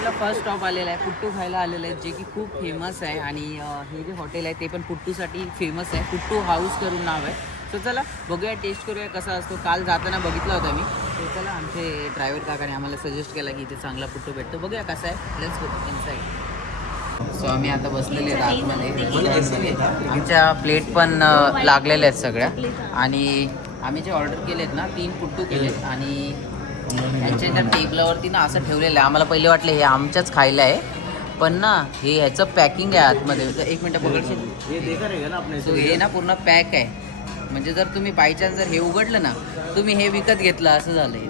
आपला first stop आलेला आहे, पुट्टू खायला आलेलं आहे, जे की खूप फेमस आहे. आणि हे जे हॉटेल आहे ते पण पुट्टूसाठी फेमस आहे. पुट्टू हाऊस करून नाव आहे. सो चला बघूया, टेस्ट करूया कसा असतो. काल जाताना बघितला होता मी. सो चला, आमचे ड्रायव्हर काकाने आम्हाला सजेस्ट केला की इथे चांगला पुट्टू भेटतो. बघूया कसा आहे. Let's go inside. सो आम्ही आता बसलेले आहेत आतमध्ये. आमच्या प्लेट पण लागलेल्या आहेत सगळ्या. आणि आम्ही जे ऑर्डर केले आहेत ना, 3 पुट्टू केलेत. आणि यांच्या त्या टेबलावरती ना असं ठेवलेलं आहे. आम्हाला पहिले वाटलं हे आमच्याच खायला आहे, पण ना हे ह्याचं पॅकिंग आहे आतमध्ये. एक मिनटं बघायचं. सो हे ना पूर्ण पॅक आहे. म्हणजे जर तुम्ही बाय चान्स जर हे उघडलं ना, तुम्ही हे विकत घेतलं असं झालं आहे.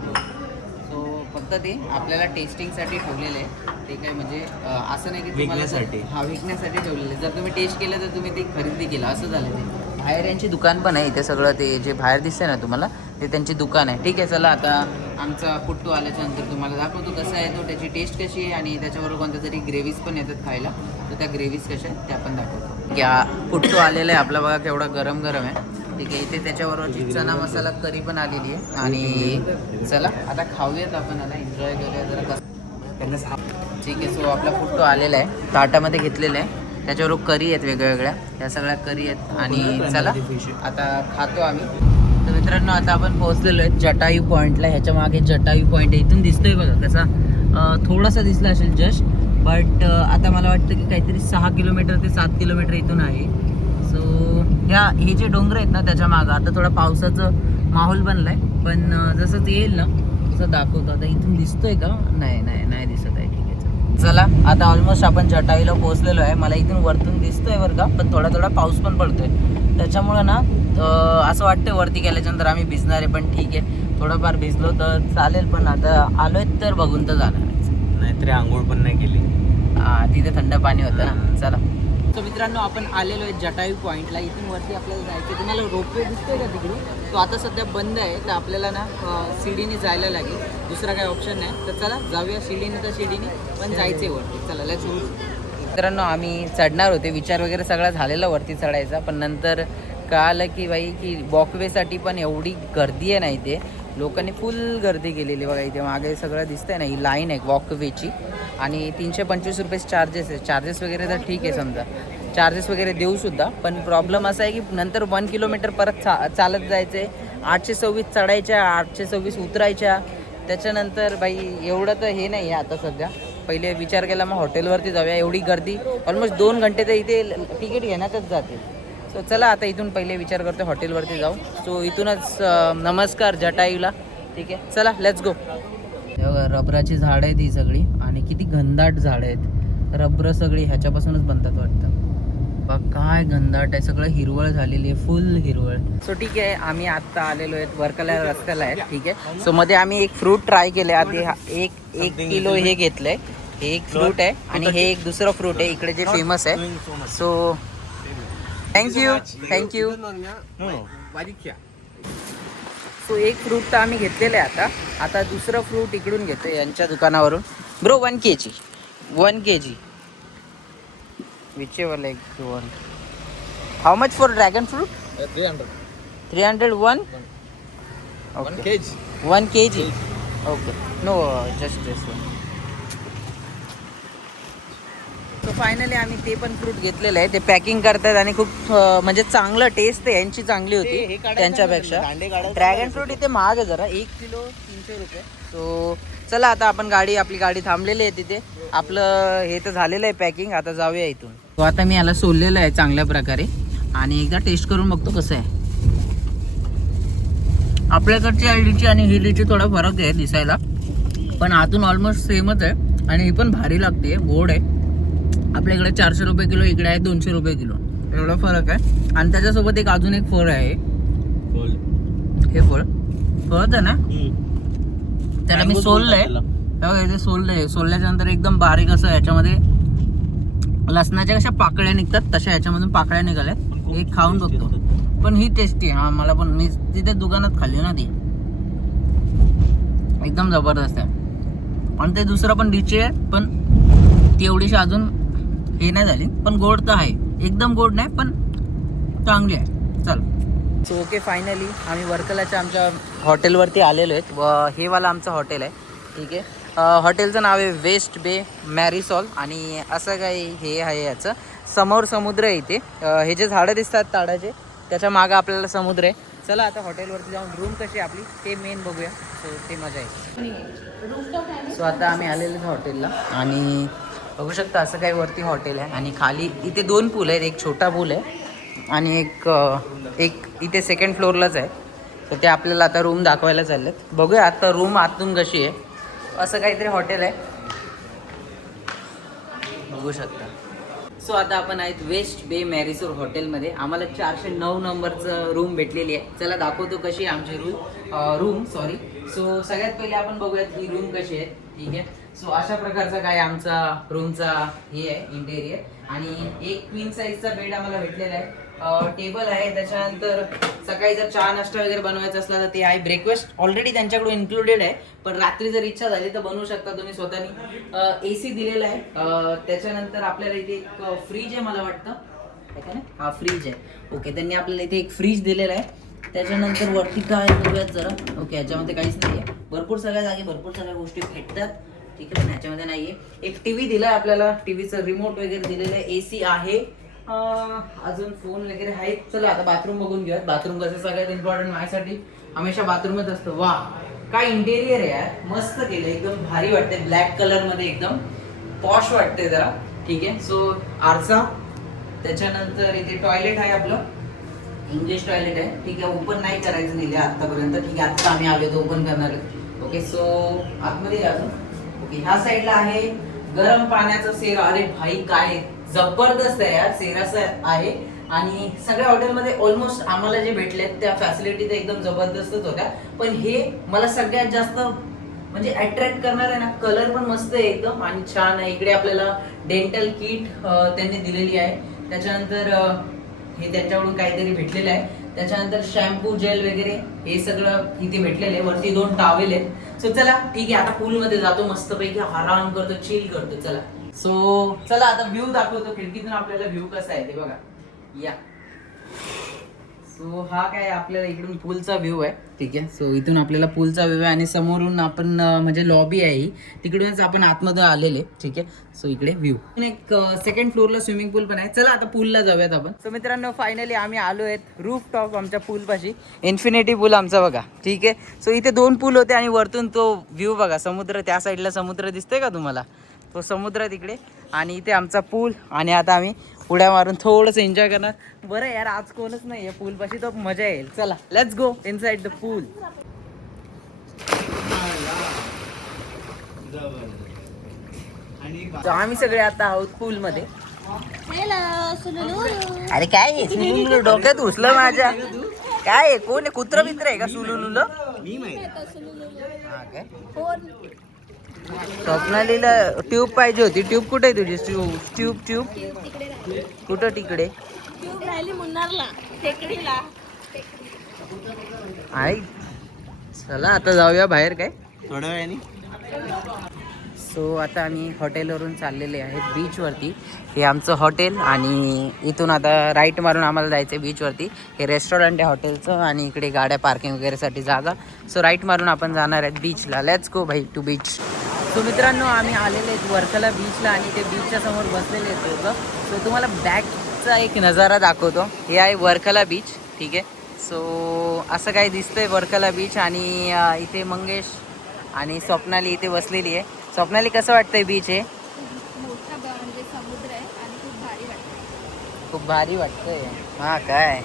सो फक्त ते आपल्याला टेस्टिंगसाठी ठेवलेलं आहे. ते काय म्हणजे असं नाही की तुम्हाला विकण्यासाठी ठेवलेलं आहे. जर तुम्ही टेस्ट केलं तर तुम्ही ते खरेदी केलं असं झालं ते. बाहेर यांची दुकान पण आहे इथे. सगळं ते जे बाहेर दिसतंय ना तुम्हाला, ते त्यांची दुकान आहे. ठीक आहे, चला आता आमचा पुट्टू आल्याच्या नंतर तुम्हाला दाखवतो कसा आहे तो, त्याची टेस्ट कशी आहे. आणि त्याच्याबरोबर कोणत्या तरी ग्रेव्हीज पण येतात खायला, तर त्या ग्रेव्हीज कशा आहेत त्या पण दाखवतो. या पुट्टू आलेला आहे आपला, बघा केवढा गरम गरम आहे. ठीक आहे, इथे त्याच्याबरोबर चना मसाला करी पण आलेली आहे. आणि चला आता खाऊयात आपण, आता एन्जॉय करूया जरा कसं. ठीक आहे, सो आपला पुट्टू आलेला आहे, ताटामध्ये घेतलेला आहे. त्याच्याबरोबर करी आहेत वेगवेगळ्या, या सगळ्या करी आहेत. आणि चला आता खातो आम्ही. तर मित्रांनो, आता आपण पोहोचलेलो आहे जटायू पॉईंटला. ह्याच्या मागे जटायू पॉईंट आहे. इथून दिसतोय बघा कसा, थोडासा दिसला असेल जस्ट, बट आता मला वाटतं की काहीतरी 6 किलोमीटर ते 7 किलोमीटर इथून आहे. सो हे जे डोंगर आहेत ना त्याच्या मागं आता थोडा पावसाचं माहोल बनलाय, पण जसं ते येईल ना तसं दाखवतो. आता इथून दिसतोय का? नाही दिसत आहे. ठीक आहे, चला आता ऑलमोस्ट आपण जटायूला पोहोचलेलो आहे. मला इथून वरतून दिसतोय बरं का, पण थोडा थोडा पाऊस पण पडतोय. त्याच्यामुळं ना असं वाटतं वरती गेल्याच्यानंतर आम्ही भिजणार आहे, पण ठीक आहे थोडंफार भिजलो तर चालेल. पण आता आलोय तर बघून तर जाणार, नाहीतरी आंघोळ पण नाही केली. तिथे थंड पाणी होतं ना. चला. तर मित्रांनो, आपण आलेलो आहे जटायू पॉईंटला. इथून वरती आपल्याला जायचं. तुम्हाला रोपवे दिसतोय का तिकडून? तो आता सध्या बंद आहे, तर आपल्याला ना शिडीने जायला लागेल. दुसरा काही ऑप्शन नाही. तर चला जाऊया शिडीने, तर शिडीने पण जायचं आहे वरती. चला लेट्स गो. मित्रांनो, आम्ही चढणार होते, विचार वगैरे सगळा झालेला वरती चढायचा, पण नंतर कळालं की बाई की वॉकवेसाठी पण एवढी गर्दी आहे ना इथे. लोकांनी फुल गर्दी केलेली बघा. इथे मागे सगळं दिसतंय ना, ही लाईन आहे वॉकवेची. आणि 325 रुपये चार्जेस आहे. चार्जेस वगैरे तर ठीक आहे, समजा चार्जेस वगैरे देऊसुद्धा, पण प्रॉब्लेम असा आहे की नंतर 1 किलोमीटर परत चालत जायचं आहे. 826 चढायच्या, 826 उतरायच्या. त्याच्यानंतर बाई एवढं तर हे नाही आहे आता सध्या. पहिले विचार केला मग हॉटेलवरती जाऊया. एवढी गर्दी, ऑलमोस्ट 2 घंटे तर इथे तिकीट घेण्यातच जाते. सो चला आता इथून पहिले विचार करतो हॉटेलवरती जाऊ. सो इथूनच नमस्कार जटायूला. ठीक आहे, चला लेट्स गो. रबराची झाडं आहेत ही सगळी, आणि किती घनदाट झाडं आहेत. रबर सगळी ह्याच्यापासूनच बनतात वाटतं. बघ काय घनदाट आहे, सगळं हिरवळ झालेली आहे, फुल हिरवळ. सो ठीक आहे, आम्ही आत्ता आलेलो आहेत वर्कला रस्त्याला आहेत. ठीक आहे, सो मध्ये आम्ही एक फ्रूट ट्राय केले. आता एक किलो हे घेतलंय. हे एक फ्रूट आहे आणि हे एक दुसरं फ्रूट आहे इकडे जे फेमस आहे. So thank you. सो एक फ्रूट तर आम्ही घेतलेलं आहे. आता दुसरं फ्रूट इकडून घेतो यांच्या दुकानावरून. Bro 1 kg whichever like you want. How much for dragon fruit? 301. Okay. 1 kg. Okay. No, just this one. So finally आम्ही ते पण फ्रूट घेतलेलं आहे. ते पॅकिंग करतात आणि खूप म्हणजे चांगलं टेस्ट आहे यांची चांगली होती त्यांच्यापेक्षा. ड्रॅगन फ्रूट इथे महाग आहे जरा, 1 किलो 300 रुपये. सो चला आता आपण आपली गाडी थांबलेली आहे तिथे. आपलं हे तर झालेलं आहे पॅकिंग, आता जाऊया इथून. तो आता मी याला सोललेलं आहे चांगल्या प्रकारे आणि एकदा टेस्ट करून बघतो कसं आहे. आपल्याकडची लिची आणि ही लिची थोडा फरक आहे दिसायला, पण आतून ऑलमोस्ट सेमच आहे. आणि ही पण भारी लागते, गोड आहे. आपल्या इकडे 400 रुपये किलो, इकडे आहे 200 रुपये किलो, एवढा फरक आहे. आणि त्याच्यासोबत अजून एक फळ आहे. हे फळच आहे ना, त्याला मी सोललंय. ते सोलल्याच्या नंतर एकदम बारीक असं याच्यामध्ये लसणाच्या कशा पाकळ्या निघतात तशा याच्यामधून पाकळ्या निघाल्या. एक खाऊन बघतो, पण ही टेस्टी आहे. मला पण, मी तिथे दुकानात खाल्ली ना ती, एकदम जबरदस्त आहे. आणि ते दुसरं पण लिची आहे, पण ती एवढीशी अजून हे नाही झाली, पण गोड तर आहे. एकदम गोड नाही पण चांगली आहे. चल. सो ओके, फायनली आम्ही वर्कलाच्या आमच्या हॉटेलवरती आलेलो आहेत. व हे वाला आमचं हॉटेल आहे. ठीक आहे, हॉटेलचं नाव आहे वेस्ट बे मॅरिसॉल आणि असं काही हे आहे याचं. समोर समुद्र आहे इथे. हे जे झाडं दिसतात ताडाचे त्याच्या मागं आपल्याला समुद्र आहे. चला आता हॉटेलवरती जाऊन रूम कशी आहे आपली ते मेन बघूया. सो ते मजा आहे. सो आता आम्ही आलेलो आहे हॉटेलला आणि बघू शकता असं काही वरती हॉटेल आहे आणि खाली इथे 2 पूल आहेत. एक छोटा पूल आहे आणि एक इथे सेकंड फ्लोअरलाच आहे. तर ते आपल्याला आता रूम दाखवायला चाललेत. बघूया आता रूम आतून कशी आहे. असं काहीतरी हॉटेल आहे बघू शकता. सो आता आपण आहेत वेस्ट बे मॅरिसोर हॉटेलमध्ये. आम्हाला 409 नंबरचं रूम भेटलेली आहे. चला दाखवतो कशी आहे आमची रूम. सो सगळ्यात पहिले आपण बघूयात ही रूम कशी आहे. ठीक आहे. सो अशा प्रकारचा काय आमचा रूमचा हे आहे इंटेरियर आणि एक क्वीन साईजचा बेड आम्हाला भेटलेला आहे. टेबल आहे. त्याच्यानंतर सकाळी जर चहा नाश्ता वगैरे बनवायचा असला तर ते आहे. ब्रेकफास्ट ऑलरेडी त्यांच्याकडून इन्क्लुडेड आहे पण रात्री जर इच्छा झाली तर बनवू शकता तुम्ही स्वतःनी. AC दिलेला आहे. त्याच्यानंतर आपल्याला इथे एक फ्रीज आहे मला वाटतं आहे का नाही. हा फ्रीज आहे. ओके त्यांनी आपल्याला इथे एक फ्रीज दिलेला आहे. त्याच्यानंतर वरती काय बघूयात जरा. ओके याच्यामध्ये काहीच नाही आहे. भरपूर सगळ्या जागी भरपूर सगळ्या गोष्टी भेटतात. ठीक आहे पण ह्याच्यामध्ये नाही आहे. एक TV दिला आहे आपल्याला. टीव्हीचं रिमोट वगैरे दिलेलं आहे. AC आहे. अजून फोन वगैरे आहेत. चला आता बाथरूम बघून घेऊयात. बाथरूम कसं सगळ्यात इम्पॉर्टंट माझ्यासाठी हमेशा बाथरूमच असतं. वा काय इंटेरियर आहे यार. मस्त केलं एकदम भारी वाटते. ब्लॅक कलर मध्ये एकदम पॉश वाटते जरा. ठीक आहे. सो आरसा त्याच्यानंतर इथे टॉयलेट आहे आपलं इंग्लिश टॉयलेट आहे. ठीक आहे. ओपन नाही करायचं नेले आतापर्यंत. ठीक आहे आता आम्ही आलो तो ओपन करणार. ओके सो आतमध्ये अजून ओके ह्या साईडला आहे गरम पाण्याचं सेर. अरे भाई काय जबरदस्त आहे यार. सेराचं आहे आणि सगळ्या हॉटेलमध्ये ऑलमोस्ट आम्हाला जे भेटलेत त्या फॅसिलिटी तर एकदम जबरदस्तच होत्या पण हे मला सगळ्यात जास्त म्हणजे अट्रॅक्ट करणार आहे ना. कलर पण मस्त आहे एकदम आणि छान आहे. इकडे आपल्याला डेंटल किट त्यांनी दिलेली आहे. त्याच्यानंतर हे त्यांच्याकडून काहीतरी भेटलेलं आहे. त्याच्यानंतर शॅम्पू जेल वगैरे हे सगळं इथे भेटलेलं आहे. वरती 2 टॉवेल आहेत. सो चला ठीक आहे आता पूलमध्ये जातो मस्तपैकी आराम करतो चिल करतो. चला सो चला आता व्ह्यू दाखवतो खिडकीतून आपल्याला व्ह्यू कसा आहे ते बघा या. सो हा काय आपल्याला इकडून पूलचा व्ह्यू आहे. ठीक आहे. सो इथून आपल्याला पूलचा व्ह्यू आहे आणि समोरून आपण म्हणजे लॉबी आहे ही. तिकडूनच आपण आतमध्ये आलेले. ठीक आहे. सो इकडे व्ह्यू एक सेकंड फ्लोअरला स्विमिंग पूल पण आहे. चला आता पूलला जाऊयात आपण. सो मित्रांनो फायनली आम्ही आलो आहेत रूफ टॉप आमच्या पूलपाशी. इन्फिनिटी पूल आमचा बघा. ठीक आहे. सो इथे 2 पूल होते आणि वरतून तो व्ह्यू बघा समुद्र. त्या साईडला समुद्र दिसतोय का तुम्हाला. तो समुद्र तिकडे आणि इथे आमचा पूल आणि आता आम्ही उड्या मारून थोडंसं एन्जॉय करणार. बरं यार आज कोणच नाही आहे पूलपाशी तर मजा येईल. चला लेट्स गो इनसाइड द पूल. आम्ही सगळे आता आहोत पूल मध्ये. अरे काय आहे सुलुलुलु डोक्यात घुसलं माझ्या. काय आहे कोण आहे कुत्र मित्र आहे का सुलुलुलु. स्वप्नालीला ट्यूब पाहिजे होती. ट्यूब कुठे आहे तुझी. ट्यूब कुठं तिकडे आई. चला आता जाऊया बाहेर काय थोड्या वेळाने. सो आता आम्ही हॉटेलवरून चाललेले आहेत बीचवरती. हे आमचं हॉटेल आणि इथून आता राईट मारून आम्हाला जायचं आहे बीचवरती. हे रेस्टॉरंट आहे हॉटेलचं आणि इकडे गाड्या पार्किंग वगैरेसाठी जागा. सो राईट मारून आपण जाणार आहेत बीचला. लेट्स गो भाई टू बीच. सो मित्रांनो आम्ही आलेले आहेत वर्कला बीचला आणि ते बीचच्या समोर बसलेले आहेत लोकं. सो तुम्हाला बॅकचा एक नजारा दाखवतो. हे आहे वर्कला बीच. ठीक आहे. सो असं काही दिसतंय वर्कला बीच आणि इथे मंगेश आणि स्वप्नाली इथे बसलेली आहे. स्वप्नाली कसं वाटतंय बीच हे. मोठा म्हणजे समुद्र आहे आणि खूप भारी वाटतं. खूप भारी वाटतंय. हां काय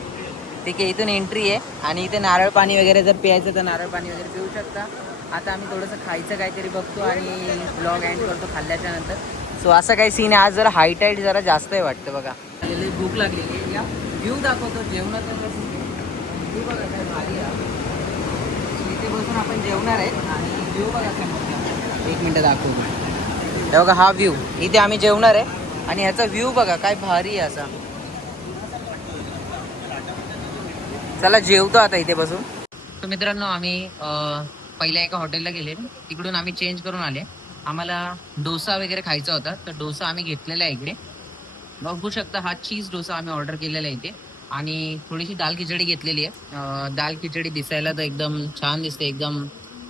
ठीक आहे. इथून एंट्री आहे आणि इथे नारळ पाणी वगैरे जर प्यायचं तर नारळ पाणी वगैरे पिऊ शकता. आता आम्ही थोडंसं खायचं काहीतरी बघतो आणि ब्लॉग एंड करतो खाल्ल्याच्या नंतर. सो असं काही सीन आहे. आज जरा हाय टाईड जरा जास्त आहे वाटतं बघा. भूक लागलेली आहे. या व्ह्यू दाखवतो जेवणाचा. व्ह्यू बघा काय भारी आहे. इथे बसून आपण जेवणार आहेत आणि व्ह्यू बघा काय. एक मिनटं दाखवतो. हे बघा हा व्ह्यू. इथे आम्ही जेवणार आहे आणि ह्याचा व्ह्यू बघा काय भारी आहे असा. चला जेवतो आता इथे बसून. तर मित्रांनो आम्ही पहिल्या एका हॉटेलला गेले. तिकडून आम्ही चेंज करून आले. आम्हाला डोसा वगैरे खायचा होता तर डोसा आम्ही घेतलेला आहे इकडे. बघू शकता हा चीज डोसा आम्ही ऑर्डर केलेला आहे इथे आणि थोडीशी दाल खिचडी घेतलेली आहे. दाल खिचडी दिसायला तर एकदम छान दिसते. एकदम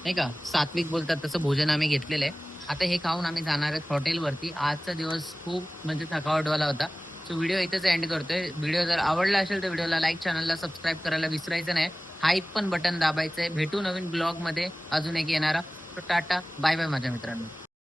नाही का सात्विक बोलतात तसं भोजन आम्ही घेतलेलं आहे. आता हे खाऊन आम्ही जाणार आहेत हॉटेलवरती. आजचा दिवस खूप म्हणजे थकावटवाला होता. सो व्हिडिओ इथेच एंड करतोय. व्हिडिओ जर आवडला असेल तर व्हिडिओला लाईक, चॅनलला सबस्क्राईब करायला विसरायचं नाही. हाईप पण बटन दाबायचंय. भेटू नवीन ब्लॉग मध्ये अजून एक येणारा. तर टाटा बाय बाय माझ्या मित्रांनो.